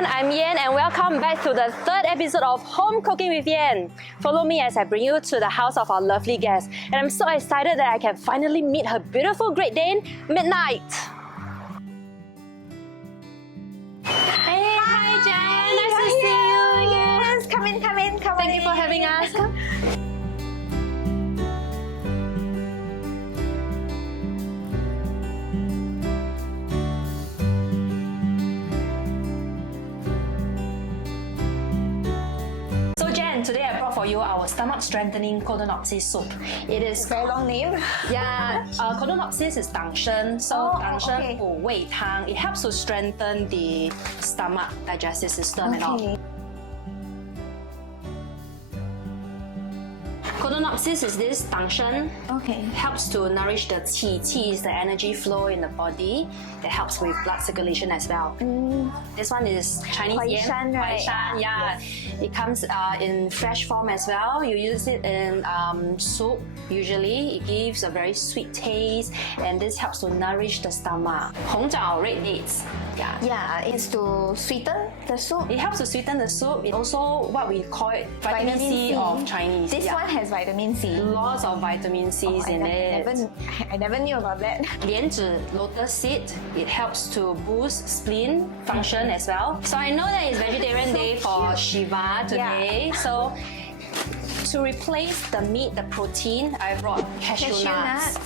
everyone, I'm Yen and welcome back to the third episode of Home Cooking with Yen. Follow me as I bring you to the house of our lovely guest. And I'm so excited that I can finally meet her beautiful Great Dane, Midnight. Hey, hi Jen, nice to see you. Yes, come in. Thank you for having us. Today I brought for you our Stomach Strengthening Codonopsis Soup. It is very long name. Yeah, Codonopsis is 党参, so 党参补胃汤. It helps to strengthen the stomach, digestive system and all. Codonopsis is this 党参. Helps to nourish the qi. Qi is the energy flow in the body that helps with blood circulation as well. This one is Chinese yam. Right? Yeah. It comes in fresh form as well. You use it in soup. Usually, it gives a very sweet taste, and this helps to nourish the stomach. 红枣 red dates. Yeah, it's to sweeten the soup. It helps to sweeten the soup. It also what we call it vitamin C of Chinese. This one has vitamin C. Lots of vitamin C's in it. I never knew about that. 莲子 lotus seed. It helps to boost spleen function as well. So I know that it's vegetarian day for Shiva today. So to replace the meat, the protein, I brought cashew nuts.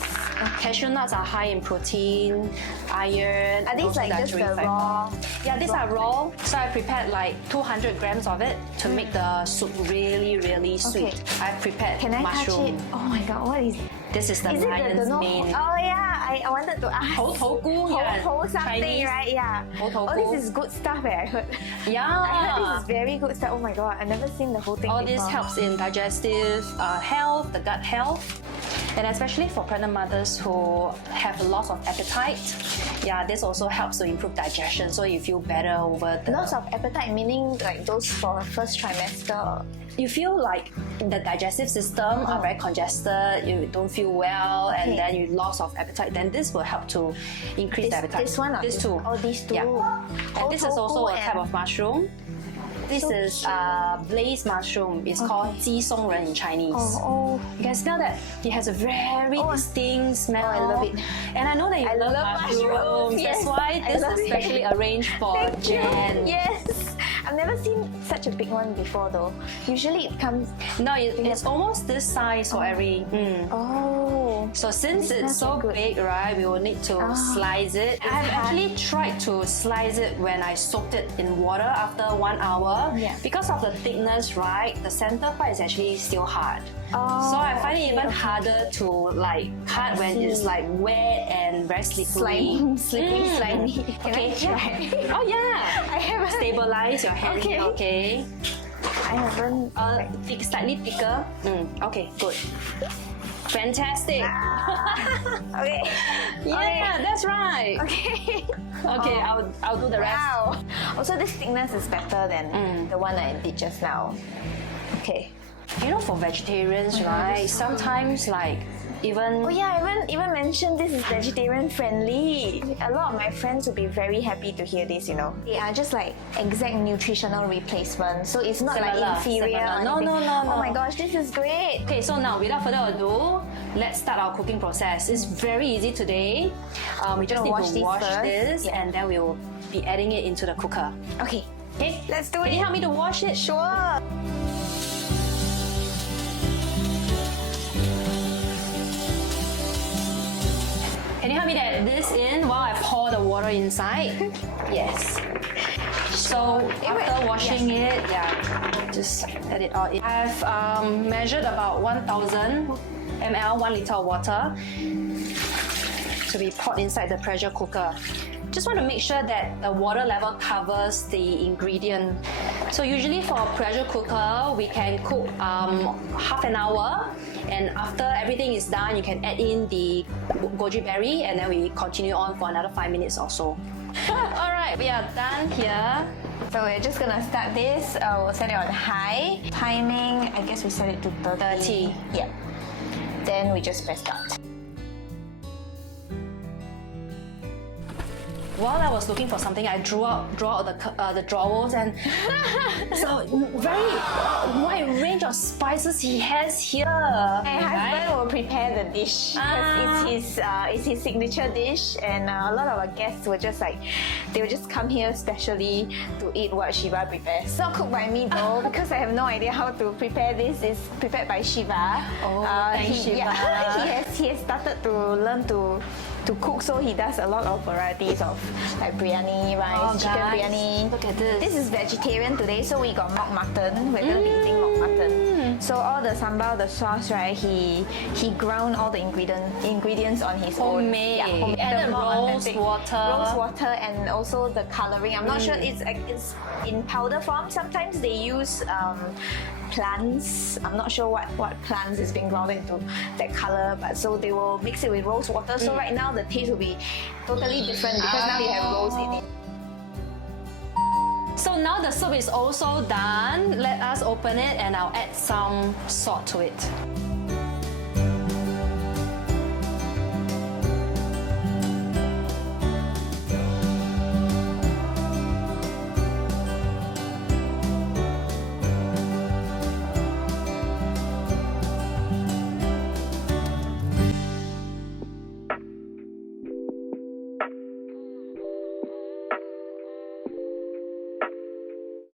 Cashew nuts are high in protein, iron. Are these like just the raw? Yeah, these are raw. So I prepared like 200 grams of it to make the soup really, really sweet. I prepared mushroom. Touch it? Oh my god, what is it? This is the lion's mane. Oh yeah, I wanted to ask. 猴头菇, something, Chinese. right? Yeah. 猴头菇. Oh, this is good stuff, I heard. Yeah. I heard this is very good stuff. Oh my god, I've never seen the whole thing All before. this helps in digestive health, the gut health. And especially for pregnant mothers who have a loss of appetite, yeah, this also helps to improve digestion, so you feel better over the... Loss of appetite meaning like those for first trimester? You feel like the digestive system are very congested, you don't feel well, and then you loss of appetite, then this will help to increase the appetite. This one? These two. Oh, these two. Yeah. And this is also a type of mushroom. This is blazed mushroom. It's called 鸡松仁 in Chinese. You can smell that. It has a very distinct smell. I love it. And I know that you love mushrooms. Yes. That's why this is specially arranged for Jen. Yes. I've never seen such a big one before though. Usually it comes... No, it's almost this size for every... Oh. So since it's so big, right, we will need to slice it. I've actually tried to slice it when I soaked it in water after 1 hour. Yeah. Because of the thickness, right, the center part is actually still hard. So I find it even harder to like cut when it's like wet and very slippery. Slimy. Can I try? Oh yeah. I haven't. Stabilize your hand. Okay. I haven't. Slightly thicker. Okay, good. Fantastic. Okay. Yeah, that's right. Okay. Okay, I'll do the rest. Wow. Also, this thickness is better than the one I did just now. Okay. You know, for vegetarians, right? Sometimes like even... Oh yeah, I even mentioned this is vegetarian friendly. A lot of my friends will be very happy to hear this, you know. They are just like exact nutritional replacement. So it's not like inferior. No. Oh my gosh, this is great. Okay, so now without further ado, let's start our cooking process. It's very easy today. We just need to wash this and then we will be adding it into the cooker. Okay, let's do it. Can you help me to wash it? Sure. Can you help me add this in while I pour the water inside? Yes. So after washing it, just add it all in. I've measured about 1,000 ml, 1 liter of water to be poured inside the pressure cooker. Just want to make sure that the water level covers the ingredient. So usually for a pressure cooker, we can cook half an hour, and after everything is done, you can add in the goji berry, and then we continue on for another 5 minutes or so. Alright, we are done here. So we're just gonna start this. We'll set it on high. Timing, I guess we set it to 30. Yeah. Then we just press start. while I was looking for something, I draw out the drawers, and so very wide range of spices he has here. My husband will prepare the dish because it's his signature dish, and a lot of our guests will just they will just come here specially to eat what Shiva prepares. It's not cooked by me though because I have no idea how to prepare this. It's prepared by Shiva. Oh, thanks, Shiva. Yeah, he has started to learn to cook, so he does a lot of varieties of like biryani, rice, chicken guys, biryani. look at this. This is vegetarian today, so we got mock mutton. We're gonna be eating mock mutton. So all the sambal, the sauce, right? He ground all the ingredients on his own. Homemade. Yeah, homemade. Added The more rose authentic. water. Rose water, and also the coloring. I'm not sure it's in powder form. Sometimes they use plants. I'm not sure what plants is being grounded into that color, but so they will mix it with rose water. So right now the taste will be totally different because now you have rose in it. So now the soup is also done. Let us open it and I'll add some salt to it.